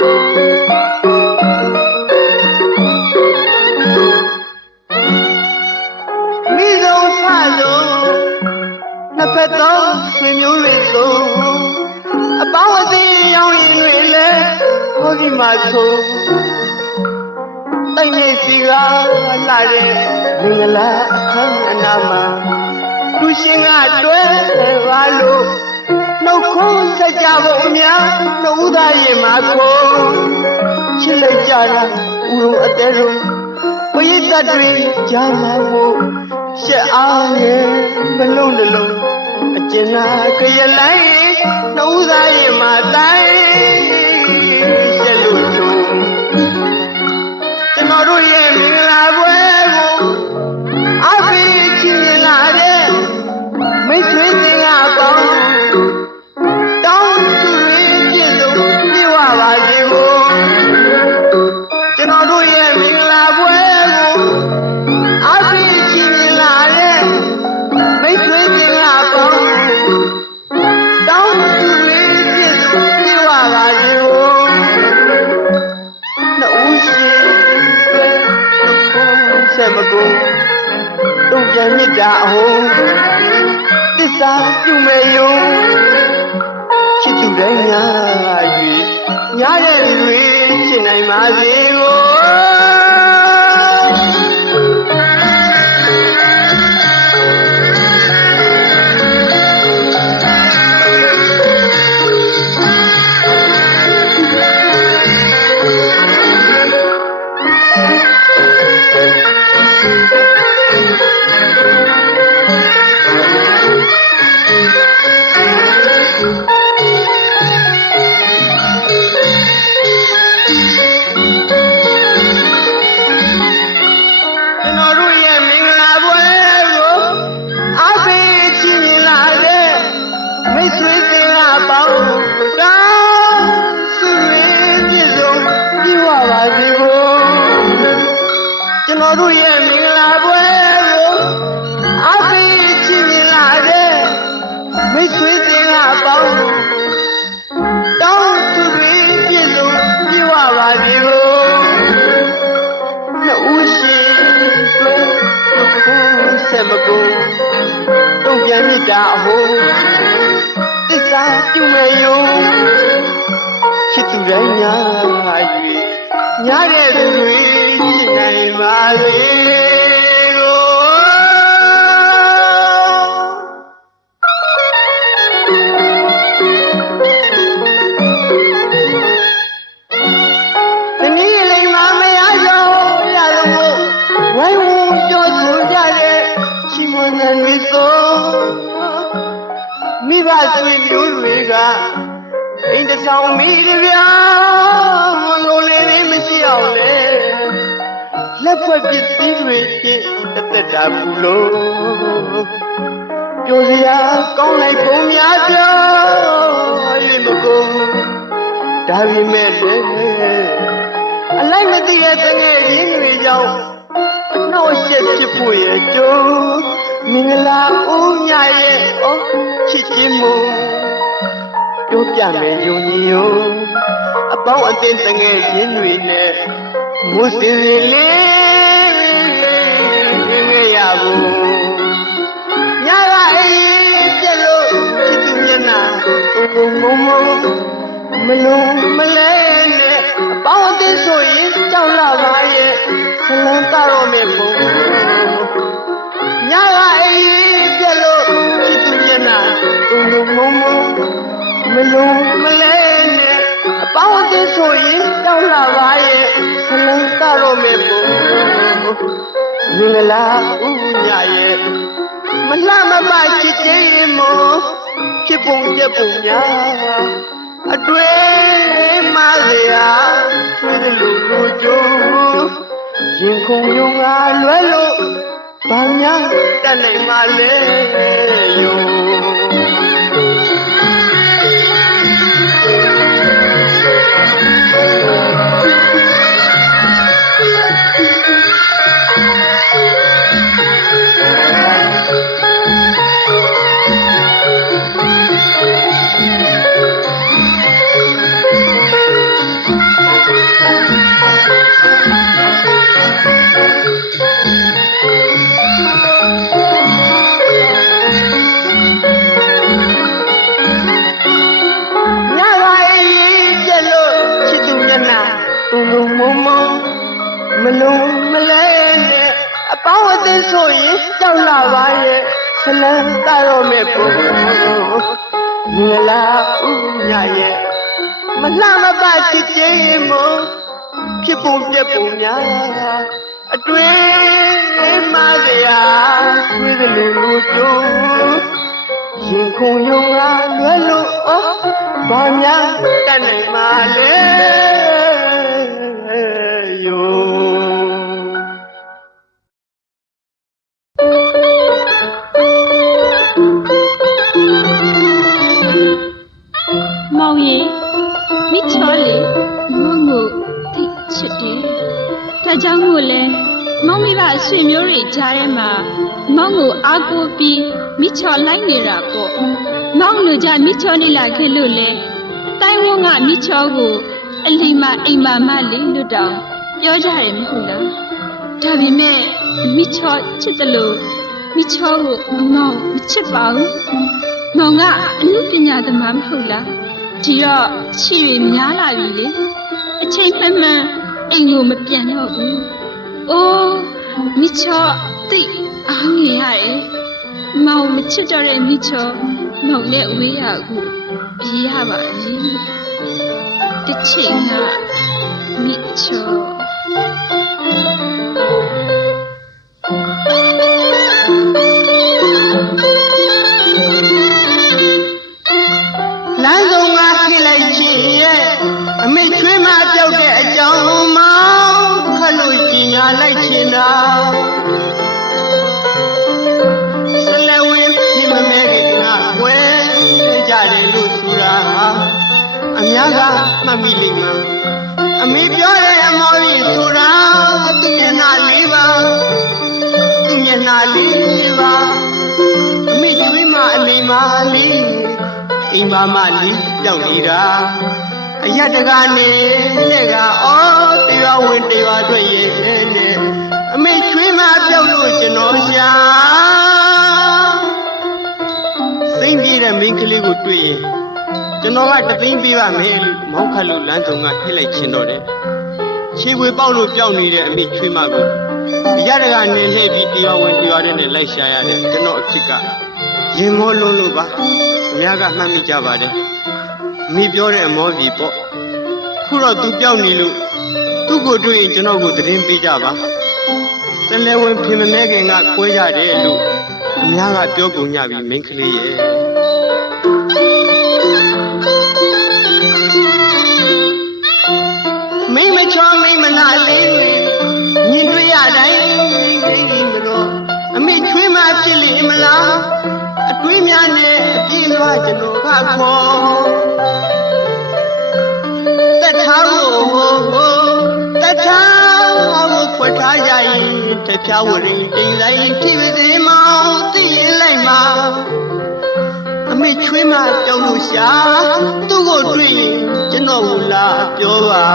မိဆုံးဆဆုံးနှစ်ဖက်သောဆွေမျိုးတွေသုံးအပေါင်းအသင်းရောင်းရင်တွေလည်းဟောဒီမှာဆုံးတိုင်နေစီကလာတဲ့မင်္ဂလာအခမ်းအနားမှာသူရှင်ကတွဲပါလို့ နှုတ်ခွန်းဆက်ကြဖို့အများနှုတ်သားရင်မှာခေါ်ချစ်လိုက်ကြတာဥရုအတဲရုံပရိသတ်တွေကြားမှာဖို့ရှက်အားရဲ့မလုံးနှလုံးအကျဉ်းနာကြရလိုက်နှုတ်သားရင်မှာတိုင်း တုံ့ပြန်မြစ်တာအဟုံးသစ္စာပြုမဲ့ယုံချစ်သူတိုင်းညာ၍ညာတဲ့လူတွေရှင်းနိုင်ပါစေကို တိုင်းညာ၍ညာတဲ့သူတွေရှိနိုင်ပါလေကိုတနည်းလိမ္မာမရကြောရလို့ဝိုင်းဝန်းပြောဆိုကြတဲ့ချီးမွမ်းတဲ့တွေဆိုမိဘဆွေမျိုးတွေက အိမ်တစ်ဆောင်မိတပြားမလို့လေးလေးမရှိအောင်လေလက်ဖွက်ပစ္စည်းတွေချင်းတစ်သက်တာဘူးလို့ပြောစရာကောင်းလိုက်ပုံများပြောရင်မကုန်ဒါပေမဲ့လည်းအလိုက်မသိတဲ့တငယ်ချင်းတွေကြောင့်နှောက်ရှက်ဖြစ်ဖို့ရဲ့ကြုံမင်္ဂလာဦးညရဲ့အော်ချစ်ချင်းမုံ ပြောပြမယ်ယုံကြည်ယုံအပေါင်းအသင်းတငယ်ချင်းတွေနဲ့မုစင်စင်လေးငယ်ရဘူးညကအေးပြက်လို့ချစ်သူမျက်နှာဘုံဘုံဘုံမလုံးမလဲနဲ့ပေါင်းအသင်းဆိုရင်ကြောက်လာပါရဲ့ခလန်းတော့မယ်ပုံညကအေး င်းအသင်းဆိုရင်ကြောက်လာပါရဲ့ခလန်းတော့မယ်ပုံမင်္ဂလာဦးညရဲ့မလှမပချစ်သေးရင်မို့ချစ်ပုံပြက်ပုံများအတွေ့မစရာဆွေးတယ်လို့ကိုကြိုးရင်ခုန်ယုံငါလွယ်လို့ဘာများတတ်နိုင်မှလဲယုံ တာတော့မဲ့ပုံငလာဥညာရဲ့မလှမပချစ်ချင်းမဖြစ်ပုံပြက်ပုံများအတွင်းမစရာသွေးတယ်လို့ကြုံရင်ခုံယုံကလွယ်လို့အော်ဘာများတတ်နိုင်မှာလဲ ကြောင့်မို့လဲမောင်မိဘဆွေမျိုးတွေကြားထဲမှာမောင်ကိုအားကိုးပြီးမိချောလိုက်နေတာပေါ့မောင်လူကြမိချောနေလာခဲ့လို့လေတိုင်းဝန်းကမိချောကိုအလိမ္မာအိမ်မာမလေးလို့တောင်ပြောကြတယ်မဟုတ်လားဒါပေမဲ့မိချောချစ်တယ်လို့မိချောကိုမောင်မချစ်ပါဘူးမောင်ကအမှုပညာသမားမဟုတ်လားဒီတော့ချီတွေများလာပြီလေအချိန်မှန်မှန် အိမ်ကိုမပြန်တော့ဘူးအိုးမိချောတိတ်အားငယ်ရတယ်မောင်မချစ်တော့တဲ့မိချောမောင်နဲ့ဝေးရကူပြေးရပါပြီတစ်ချိန်ကမိချော များကမှတ်မိလိမ့်မယ်အမေပြောတဲ့အမောကြီးဆိုတာသူမျက်နှာလေးပါသူမျက်နှာလေးပါအမေချွေးမအလိမ္မာလေးအိမ်မမလေးပြောက်နေတာအရတကနေလက်ကအော်တရားဝင်တရားတွေ့ရဲ့နဲ့အမေချွေးမပြောက်လို့ကျွန်တော်ရှာစိမ့်ပြေးတဲ့မိန်းကလေးကိုတွေ့ရင် ကျွန်တော်ကတသိန်းပေးပါမယ်လို့မောင်းခတ်လို့လမ်းဆောင်ကဖိလိုက်ချင်တော့တယ်ခြေဝေပေါက်လို့ပြောက်နေတဲ့အမေချွေးမကိုအရတကနေလှည့်ပြီးတရားဝင်တရားတဲ့နဲ့လိုက်ရှာရတယ်ကျွန်တော်အဖြစ်ကရင်မောလုံးလို့ပါအများကမှတ်မိကြပါတယ်မိပြောတဲ့အမောပြီပေါ့ခုတော့သူပြောက်နေလို့သူ့ကိုတွေ့ရင်ကျွန်တော်ကိုသတင်းပေးကြပါတလဲဝင်ဖင်မမဲခင်ကကွဲကြတယ်လို့အများကပြောကုန်ကြပြီမင်းကလေးရဲ့ ကျွန်တော်ကခေါ်တထားကိုဟိုဟိုတထားကိုဖွက်ထားကြရင်တပြားဝရင်တိမ်လိုက်ဖြစ်ပါသေးမောင်သိရင်လိုက်မှာအမေချွေးမကြောက်လို့ရှာသူ့ကိုတွေ့ရင်ကျွန်တော်ကိုလာပြောပါ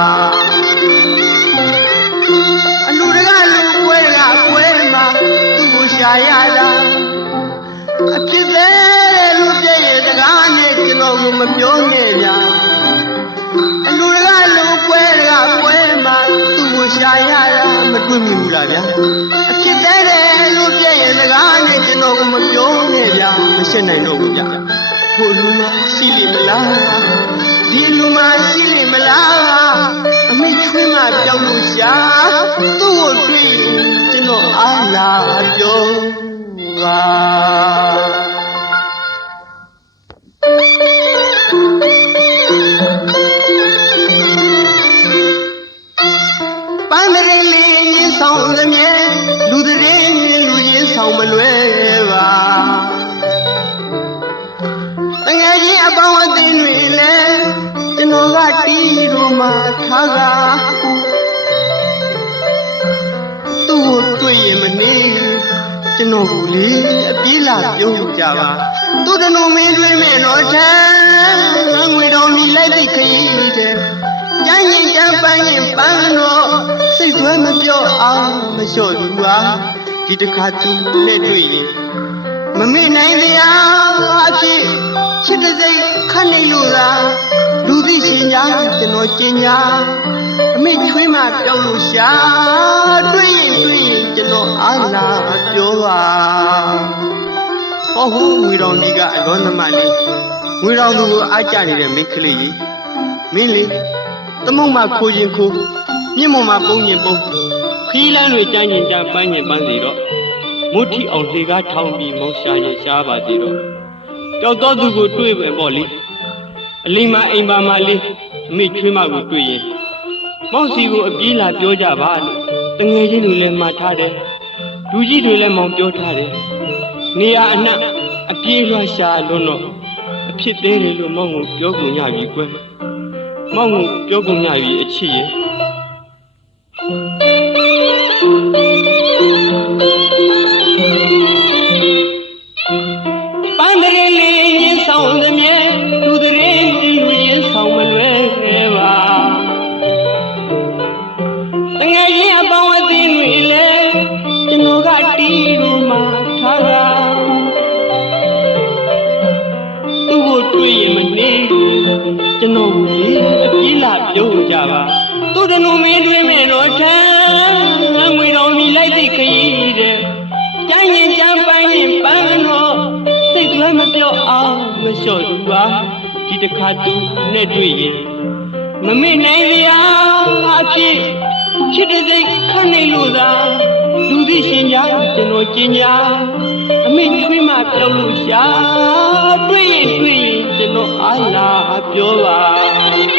အလူတကလူပွဲတကပွဲမှာသူ့ကိုရှာရတာ နဲ့ကျွန်တော်ကိုမပြောနဲ့ဗျာအလူတကားလူပွဲတကားပွဲမှာသူ့ကိုရှာရတာမတွေ့မိဘူးလားဗျာအဖြစ်သေးတယ်လူပြည့်ရဲ့တကားနဲ့ကျွန်တော်ကိုမပြောနဲ့ဗျာမရှင်းနိုင်တော့ဘူးဗျာဟိုလူမရှိလိမ့်မလားဒီလူမရှိလိမ့်မလားအမေချွေးမပြောက်လို့ရှာသူ့ကိုတွေ့ရင်ကျွန်တော်အားလာပြောပါပ ထားတာသူ့ကိုတွေ့ရင်မနေကျွန်တော်ကိုလေအပြေးလာပြုံးကြပါသူတနုံမင်းတွေးမယ်တော့ထမ်းငွေတော်နီလိုက်သိခရီးတဲ့ကျန်းရင်ကျန်းပန်းရင်ပန်းတော့စိတ်သွဲမပြော့အောင်မလျှော့သူပါဒီတစ်ခါသူနဲ့တွေ့ရင် မမေ့နိုင်တရားအဖြစ်ချစ်တဲ့စိတ်ခတ်နေလို့လားလူသိရှင်ညာကျွန်တော်ကျင်ညာအမေချွေးမပြောလို့ရှာတွေ့ရင်တွေ့ရင်ကျွန်တော်အားလာပြောပါဟောဟူငွေတော်ကြီးကအလွန်သမားလေးငွေတော်သူကိုအားကြနေတဲ့မိန်းကလေးကြီးမင်းလေးသမုံမခိုးရင်ခိုးမြင့်မမှာပုံရင်ပုံခီးလန်းတွေကြမ်းကျင်ကြပန်းကျင်ပန်းစီတော့ မုတ်ထီအောင်လေကားထောင်ပြီးမောင်ရှာရင်ရှားပါသေးတော့ကြောက်တော့သူကိုတွေ့ပဲပေါ့လေအလိမ္မာအိမ်ပါမလေးအမိချွေးမကိုတွေ့ရင်မောင်စီကိုအပြေးလာပြောကြပါလို့တငယ်ချင်းတွေလည်းမှားထားတယ်လူကြီးတွေလည်းမောင်ပြောထားတယ်နေရာအနှံ့အပြေးလွှားရှာလွန်းတော့အဖြစ်သေးတယ်လို့မောင်ကိုပြောကုန်ရပြီကွယ်မောင်ကိုပြောကုန်ရပြီအချစ်ရဲ့ ကျွန်တော်ကိုလေအပြေးလာပြောကြပါသူတနုမင်းတွေမဲ့တော့ထမ်းငွေတော်မီလိုက်သိခရီးတဲ့ကြမ်းရင်ကြမ်းပန်းရင်ပန်းတော့စိတ်လွဲမပြော့အောင်မလျှော့သူပါဒီတစ်ခါသူနဲ့တွေ့ရင်မမေ့နိုင်စရာအဖြစ်ချစ်တဲ့စိတ်ခန့်နေလို့သာလူသိရှင်ကြကျွန်တော်ကျင်ညာအမေချွေးမှပြောလို့ရှာတွေ့ရင်တွေ့ရင် ကျွန်တော်အားလာပြောပါ